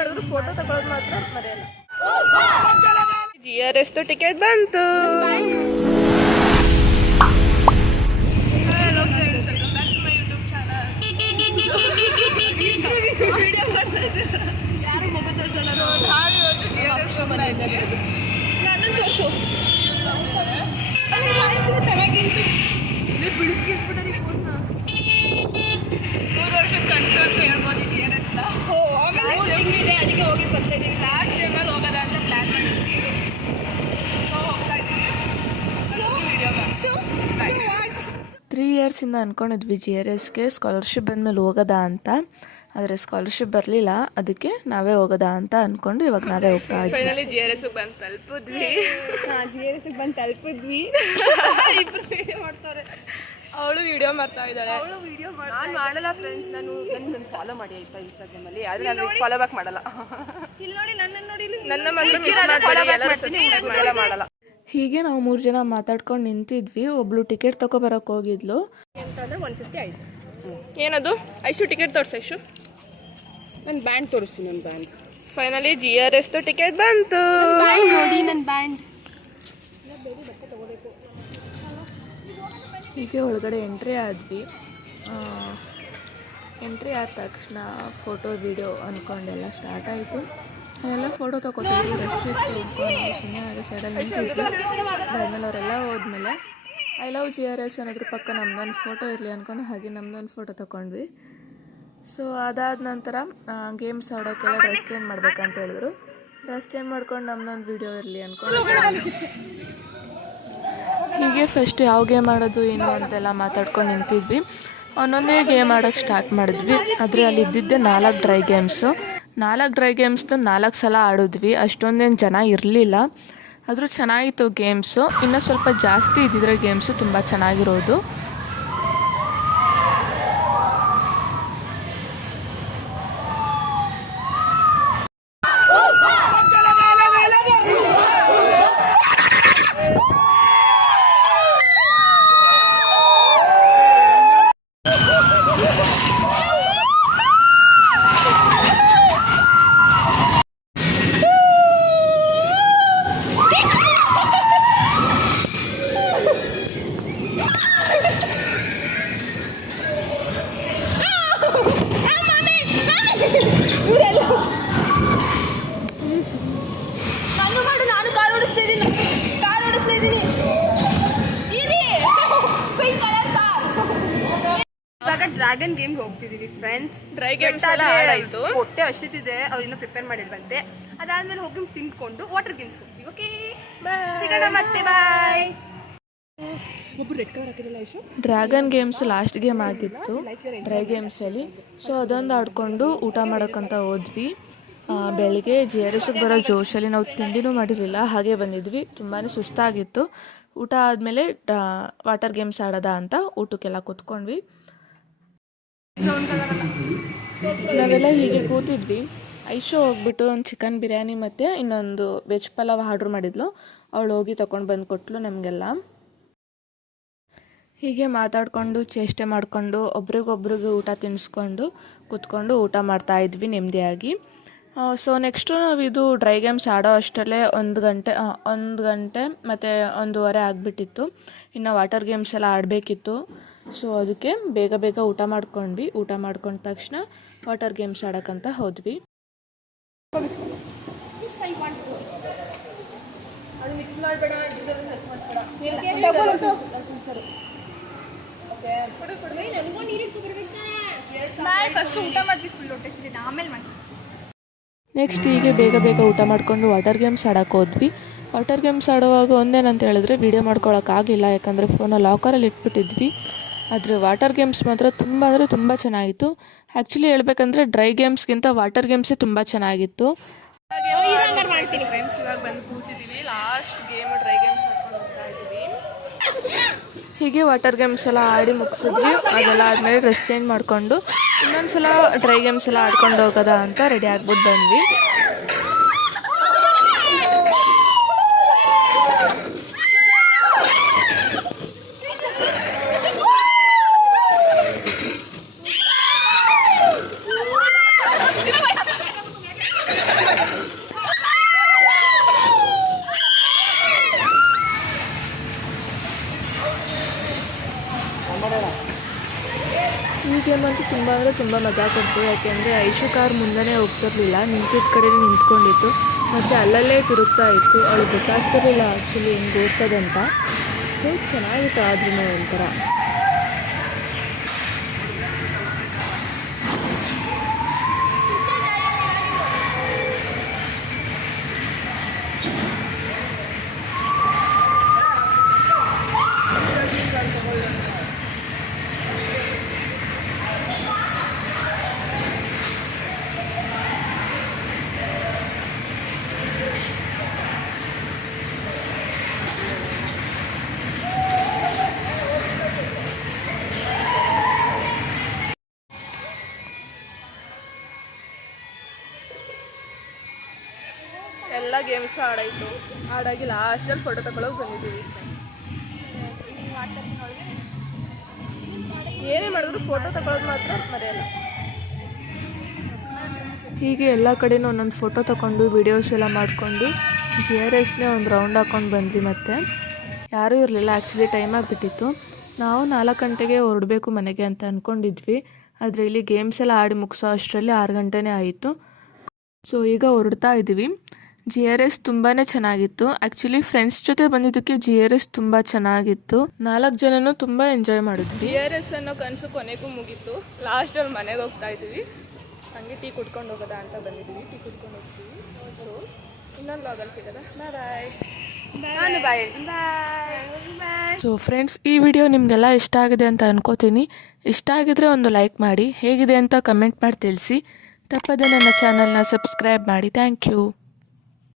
ಮಾಡಿದ್ರು ಫೋಟೋ ತಗೊಳ್ಳೋದು ಮಾತ್ರ ಮರೆಯಲ್ಲ ಜಿ ಆರ್ ಎಸ್ ಟಿಕೆಟ್ ಬಂತು. ಬರ್ತಾ ಇದೀವಿ ಲಾಸ್ಟ್ ಟೈಮಲ್ಲಿ ಹೋಗೋದ ಅಂತ ಪ್ಲ್ಯಾನ್ ಮಾಡಿದ್ವಿ ಸೊ ಹೋಗ್ತಾ ಇದ್ದೀವಿ. ವಿಡಿಯೋ ತ್ರೀ ಇಯರ್ಸಿಂದ ಅಂದ್ಕೊಂಡಿದ್ವಿ ಜಿ ಆರ್ ಎಸ್ಗೆ ಸ್ಕಾಲರ್ಶಿಪ್ ಬಂದಮೇಲೆ ಹೋಗೋದಾ ಅಂತ. ಆದರೆ ಸ್ಕಾಲರ್ಶಿಪ್ ಬರಲಿಲ್ಲ ಅದಕ್ಕೆ ನಾವೇ ಹೋಗೋದಾ ಅಂತ ಅಂದ್ಕೊಂಡು ಇವಾಗ ನಾವೇ ಹೋಗ್ತಾ ಇದ್ವಿ. ಫೈನಲಿ ಜಿ ಆರ್ ಎಸ್ ಬಂದು ತಲುಪಿದ್ವಿ. ಜಿ ಆರ್ ಎಸ್ ಬಂದು ತಲುಪಿದ್ವಿ. ಇಬ್ರು ಅವಳು ವಿಡಿಯೋ ಮಾಡ್ತಾ ಇದ್ದಾಳೆ. ನಾನು ಮಾಡಲ್ಲ ಫ್ರೆಂಡ್ಸ್ ನಾನು ನನ್ನ ಫಾಲೋ ಮಾಡಿ ಆಯ್ತಾ ಇನ್ಸ್ಟಾಗ್ರಾಮ್ ಅಲ್ಲಿ. ಆದ್ರೆ ನಾನು ಫಾಲೋ ಬ್ಯಾಕ್ ಮಾಡಲ್ಲ. ಇಲ್ಲಿ ನೋಡಿ ನನ್ನ ನೋಡಿ ನನ್ನ ಮಗಳು ಮಿಸ್ ಮಾಡಬೇಡಿ ಎಲ್ಲರೂ ಮಾಡಿ. ಮಾಡಲ್ಲ. ಹೀಗೆ ನಾವು ಮೂರು ಜನ ಮಾತಾಡ್ಕೊಂಡು ನಿಂತಿದ್ವಿ. ಒಬ್ಳು ಟಿಕೆಟ್ ತಗೊಬರಕ್ಕೆ ಹೋಗಿದ್ಲು. ಅಂತಂದ್ರೆ ಒನ್ ಫಿಫ್ಟಿ ಆಯ್ತು. ಏನದು? ಐಶು ಟಿಕೆಟ್ ತೋರಿಸು ಐಶು. ನಾನು ಬ್ಯಾಂಡ್ ತೋರಿಸ್ತೀನಿ ನನ್ನ band finally G R S ticket ಬಂತು. ನೋಡಿ ನನ್ನ ಬ್ಯಾಂಡ್ ಹೀಗೆ ಒಳಗಡೆ ಎಂಟ್ರಿ ಆದ್ವಿ. ಎಂಟ್ರಿ ಆದ ತಕ್ಷಣ ಫೋಟೋ, ವಿಡಿಯೋ ಅಂದ್ಕೊಂಡೆಲ್ಲ ಸ್ಟಾರ್ಟ್ ಆಯಿತು. ಎಲ್ಲ ಫೋಟೋ ತಗೋತಿದ್ವಿ ರಶ್ ಇತ್ತು ಅಂದ್ಕೊಂಡು ಸುಮ್ಮನೆ ಹಾಗೆ ಸೈಡಲ್ಲಿ ನಿಂತಿದ್ವಿ. ಅದಾದ್ಮೇಲೆ ಅವರೆಲ್ಲ ಹೋದ್ಮೇಲೆ I love G R S ಅನ್ನೋದ್ರ ಪಕ್ಕ ನಮ್ದೊಂದು ಫೋಟೋ ಇರಲಿ ಅಂದ್ಕೊಂಡು ಹಾಗೆ ನಮ್ದೊಂದು ಫೋಟೋ ತೊಗೊಂಡ್ವಿ ಸೊ ಅದಾದ ನಂತರ ಗೇಮ್ಸ್ ಆಡೋಕ್ಕೆಲ್ಲ ಡ್ರೆಸ್ ಚೇಂಜ್ ಮಾಡ್ಬೇಕಂತ ಹೇಳಿದ್ರು. ಡ್ರೆಸ್ ಚೇಂಜ್ ಮಾಡ್ಕೊಂಡು ನಮ್ದೊಂದು ವಿಡಿಯೋ ಇರಲಿ ಅಂದ್ಕೊಂಡು ಹೀಗೆ ಫಸ್ಟ್ ಯಾವ ಗೇಮ್ ಆಡೋದು, ಏನು ಅಂತೆಲ್ಲ ಮಾತಾಡ್ಕೊಂಡು ನಿಂತಿದ್ವಿ. ಒಂದೊಂದೇ ಗೇಮ್ ಆಡೋಕ್ಕೆ ಸ್ಟಾರ್ಟ್ ಮಾಡಿದ್ವಿ. ಆದರೆ ಅಲ್ಲಿ ಇದ್ದಿದ್ದೆ ನಾಲ್ಕು ಡ್ರೈ ಗೇಮ್ಸು ನಾಲ್ಕು ಡ್ರೈ ಗೇಮ್ಸ್ದು ನಾಲ್ಕು ಸಲ ಆಡಿದ್ವಿ. ಅಷ್ಟೊಂದೇನು ಜನ ಇರಲಿಲ್ಲ. ಆದರೂ ಚೆನ್ನಾಗಿತ್ತು ಗೇಮ್ಸು ಇನ್ನೂ ಸ್ವಲ್ಪ ಜಾಸ್ತಿ ಇದ್ದಿದ್ರೆ ಗೇಮ್ಸು ತುಂಬ ಚೆನ್ನಾಗಿರೋದು. Yeah. ಡ್ರ್ಯಾಗನ್ ಗೇಮ್ ಹೋಗ್ತಿದೀವಿ ಫ್ರೆಂಡ್ಸ್ ಡ್ರೈ ಗೇಮ್ಸ್ ಎಲ್ಲ ಆಡಾಯ್ತು ಹೊಟ್ಟೆ ಅಷ್ಟಿದೆ ಅವ್ರಿಂದ ಇನ್ನೂ ಪ್ರಿಪೇರ್ ಮಾಡಿಲ್ವಂತೆ. ಅದಾದ್ಮೇಲೆ ಹೋಗಿ ತಿನ್ಕೊಂಡು ವಾಟರ್ ಗೇಮ್ಸ್ ಹೋಗ್ತೀವಿ ಓಕೆ ಸಿಗೋಣ ಮತ್ತೆ ಬಾಯ್ ಒಬ್ಬರು ರೆಡ್ ಕಲರ್ ಹಾಕಿರಲ್ಲ ಡ್ರ್ಯಾಗನ್ ಗೇಮ್ಸ್ ಲಾಸ್ಟ್ ಗೇಮ್ ಆಗಿತ್ತು. ಡ್ರೈ ಗೇಮ್ಸಲ್ಲಿ ಸೊ ಅದೊಂದು ಆಡ್ಕೊಂಡು ಊಟ ಮಾಡೋಕ್ಕಂತ ಹೋದ್ವಿ. ಬೆಳಿಗ್ಗೆ ಜಿ ಆರ್ ಎಸ್ಗೆ ಬರೋ ಜೋಶಲ್ಲಿ ನಾವು ತಿಂಡಿನೂ ಮಾಡಿರಲಿಲ್ಲ ಹಾಗೆ ಬಂದಿದ್ವಿ. ತುಂಬಾ ಸುಸ್ತಾಗಿತ್ತು. ಊಟ ಆದಮೇಲೆ ವಾಟರ್ ಗೇಮ್ಸ್ ಆಡೋದ ಅಂತ ಊಟಕ್ಕೆಲ್ಲ ಕೂತ್ಕೊಂಡ್ವಿ. ನಾವೆಲ್ಲ ಹೀಗೆ ಕೂತಿದ್ವಿ. ಐಶೋ ಹೋಗ್ಬಿಟ್ಟು ಒಂದು ಚಿಕನ್ ಬಿರಿಯಾನಿ ಮತ್ತು ಇನ್ನೊಂದು ವೆಜ್ ಪಲಾವ್ ಆರ್ಡ್ರ್ ಮಾಡಿದ್ಲು. ಅವಳು ಹೋಗಿ ತೊಗೊಂಡು ಬಂದು ಕೊಟ್ಲು ನಮಗೆಲ್ಲ. ಹೀಗೆ ಮಾತಾಡಿಕೊಂಡು, ಚೇಷ್ಟೆ ಮಾಡಿಕೊಂಡು, ಒಬ್ರಿಗೊಬ್ರಿಗೆ ಊಟ ತಿನ್ನಿಸ್ಕೊಂಡು ಕೂತ್ಕೊಂಡು ಊಟ ಮಾಡ್ತಾ ಇದ್ವಿ ನೆಮ್ಮದಿಯಾಗಿ ಸೊ ನೆಕ್ಸ್ಟು ನಾವು ಇದು ಡ್ರೈ ಗೇಮ್ಸ್ ಆಡೋ ಅಷ್ಟರಲ್ಲೇ ಒಂದು ಗಂಟೆ ಒಂದು ಗಂಟೆ ಮತ್ತು ಒಂದೂವರೆ ಆಗಿಬಿಟ್ಟಿತ್ತು. ಇನ್ನು ವಾಟರ್ ಗೇಮ್ಸ್ ಎಲ್ಲ ಆಡಬೇಕಿತ್ತು. ಸೊ ಅದಕ್ಕೆ ಬೇಗ ಬೇಗ ಊಟ ಮಾಡ್ಕೊಂಡ್ವಿ. ಊಟ ಮಾಡ್ಕೊಂಡ ತಕ್ಷಣ ವಾಟರ್ ಗೇಮ್ಸ್ ಆಡೋಕ್ಕಂತ ಹೋದ್ವಿ. ನೆಕ್ಸ್ಟ್ ಹೀಗೆ ಬೇಗ ಬೇಗ ಊಟ ಮಾಡಿಕೊಂಡು ವಾಟರ್ ಗೇಮ್ಸ್ ಆಡೋಕೆ ಹೋದ್ವಿ. ವಾಟರ್ ಗೇಮ್ಸ್ ಆಡುವಾಗ ಒಂದೇನಂತ ಹೇಳಿದ್ರೆ ವೀಡಿಯೋ ಮಾಡ್ಕೊಳಕ್ಕಾಗಲಿಲ್ಲ ಯಾಕಂದರೆ ಫೋನ ಲಾಕರಲ್ಲಿ ಇಟ್ಬಿಟ್ಟಿದ್ವಿ. ಆದರೆ ವಾಟರ್ ಗೇಮ್ಸ್ ಮಾತ್ರ ತುಂಬ ಅಂದರೆ ತುಂಬ ಚೆನ್ನಾಗಿತ್ತು. ಆ್ಯಕ್ಚುಲಿ ಹೇಳ್ಬೇಕಂದ್ರೆ ಡ್ರೈ ಗೇಮ್ಸ್ಗಿಂತ ವಾಟರ್ ಗೇಮ್ಸೇ ತುಂಬ ಚೆನ್ನಾಗಿತ್ತು. ಫ್ರೆಂಡ್ಸ್ ಇವಾಗ ಬಂದು ಕೂತಿದ್ದೀವಿ ಲಾಸ್ಟ್ ಡ್ರೈ ಗೇಮ್ಸ್ ಹೀಗೆ ವಾಟರ್ ಗೇಮ್ಸ್ ಎಲ್ಲ ಆಡಿ ಮುಗಿಸಿದ್ವಿ. ಅದೆಲ್ಲ ಆದಮೇಲೆ ಡ್ರೆಸ್ ಚೇಂಜ್ ಮಾಡಿಕೊಂಡು ಇನ್ನೊಂದು ಸಲ ಡ್ರೈ ಗೇಮ್ಸ್ ಎಲ್ಲ ಆಡ್ಕೊಂಡು ಹೋಗೋದಾ ಅಂತ ರೆಡಿ ಆಗ್ಬಿಟ್ಟು ಬಂದ್ವಿ. ತುಂಬ ಅಂದರೆ ತುಂಬ ಮಜಾ ಕೊಡ್ತು. ಯಾಕೆಂದರೆ ಐಶು ಕಾರ್ ಮುಂದೆನೇ ಹೋಗ್ತಿರ್ಲಿಲ್ಲ, ನಿಂತಿದ್ದ ಕಡೆ ನಿಂತ್ಕೊಂಡಿತ್ತು. ಮತ್ತು ಅಲ್ಲಲ್ಲೇ ತಿರುಗ್ತಾ ಇತ್ತು. ಅವಳು ಗೊತ್ತಾಗ್ತಿರಲಿಲ್ಲ ಆ್ಯಕ್ಚುಲಿ ಹೆಂಗೆ ಓಡ್ಸೋದಂತ ಸೊ ಚೆನ್ನಾಗಿತ್ತು ಆದ್ರೂ ಒಂಥರ. ಗೇಮ್ಸ್ ಆಡಾಯ್ತು ಆಡಾಗಿ ಲಾಸ್ಟಲ್ಲಿ ಫೋಟೋ ತಗೊಳ್ಳೋಕೆ ಬಂದಿದ್ದೀವಿ. ಏನೇ ಮಾಡಿದ್ರು ಫೋಟೋ ತಗೊಳ್ಳೋದು ಮಾತ್ರ ಮರೆಯಲ್ಲ. ಹೀಗೆ ಎಲ್ಲ ಕಡೆನೂ ಒಂದೊಂದು ಫೋಟೋ ತಗೊಂಡು ವಿಡಿಯೋಸ್ ಎಲ್ಲ ಮಾಡಿಕೊಂಡು ಜಿ ಆರ್ ಎಸ್ನೇ ಒಂದು ರೌಂಡ್ ಹಾಕೊಂಡು ಬಂದ್ವಿ ಮತ್ತೆ. ಯಾರೂ ಇರಲಿಲ್ಲ ಆ್ಯಕ್ಚುಲಿ ಟೈಮ್ ಆಗಿಬಿಟ್ಟಿತ್ತು. ನಾವು ನಾಲ್ಕು ಗಂಟೆಗೆ ಹೊರಡಬೇಕು ಮನೆಗೆ ಅಂತ ಅಂದ್ಕೊಂಡಿದ್ವಿ ಆದರೆ ಇಲ್ಲಿ ಗೇಮ್ಸ್ ಎಲ್ಲ ಆಡಿ ಮುಗಿಸೋ ಅಷ್ಟರಲ್ಲಿ ಆರು ಗಂಟೆನೇ ಆಯಿತು. ಸೊ ಈಗ ಹೊರಡ್ತಾ ಇದ್ದೀವಿ. ಜಿ ಆರ್ ಎಸ್ ತುಂಬಾ ಚೆನ್ನಾಗಿತ್ತು. ಆ್ಯಕ್ಚುಲಿ ಫ್ರೆಂಡ್ಸ್ ಜೊತೆ ಬಂದಿದ್ದಕ್ಕೆ ಜಿ ಆರ್ ಎಸ್ ತುಂಬ ಚೆನ್ನಾಗಿತ್ತು. ನಾಲ್ಕು ಜನನು ತುಂಬ ಎಂಜಾಯ್ ಮಾಡಿದ್ವಿ. ಜಿ ಆರ್ ಎಸ್ ಅನ್ನೋ ಕನಸು ಕೊನೆಗೂ ಮುಗೀತು. ಲಾಸ್ಟಲ್ಲಿ ಮನೆಗೆ ಹೋಗ್ತಾ ಇದ್ದೀವಿ ಹಂಗೆ ಟೀ ಕುಡ್ಕೊಂಡು ಹೋಗೋದಾ ಅಂತ ಬಂದಿದ್ದೀವಿ ಟೀ ಕುಡ್ಕೊಂಡು ಹೋಗ್ತೀವಿ. ಸೊ ಇನ್ನೊಂದು ಲಾಗಲ್ಲಿ ಸಿಗೋದಾ? ಬಾಯ್ ಬಾಯ್ ಸೊ ಫ್ರೆಂಡ್ಸ್ ಈ ವಿಡಿಯೋ ನಿಮಗೆಲ್ಲ ಇಷ್ಟ ಆಗಿದೆ ಅಂತ ಅನ್ಕೋತೀನಿ. ಇಷ್ಟ ಆಗಿದ್ರೆ ಒಂದು ಲೈಕ್ ಮಾಡಿ. ಹೇಗಿದೆ ಅಂತ ಕಮೆಂಟ್ ಮಾಡಿ ತಿಳಿಸಿ. ತಪ್ಪದೆ ನನ್ನ ಚಾನಲ್ನ ಸಬ್ಸ್ಕ್ರೈಬ್ ಮಾಡಿ. Thank you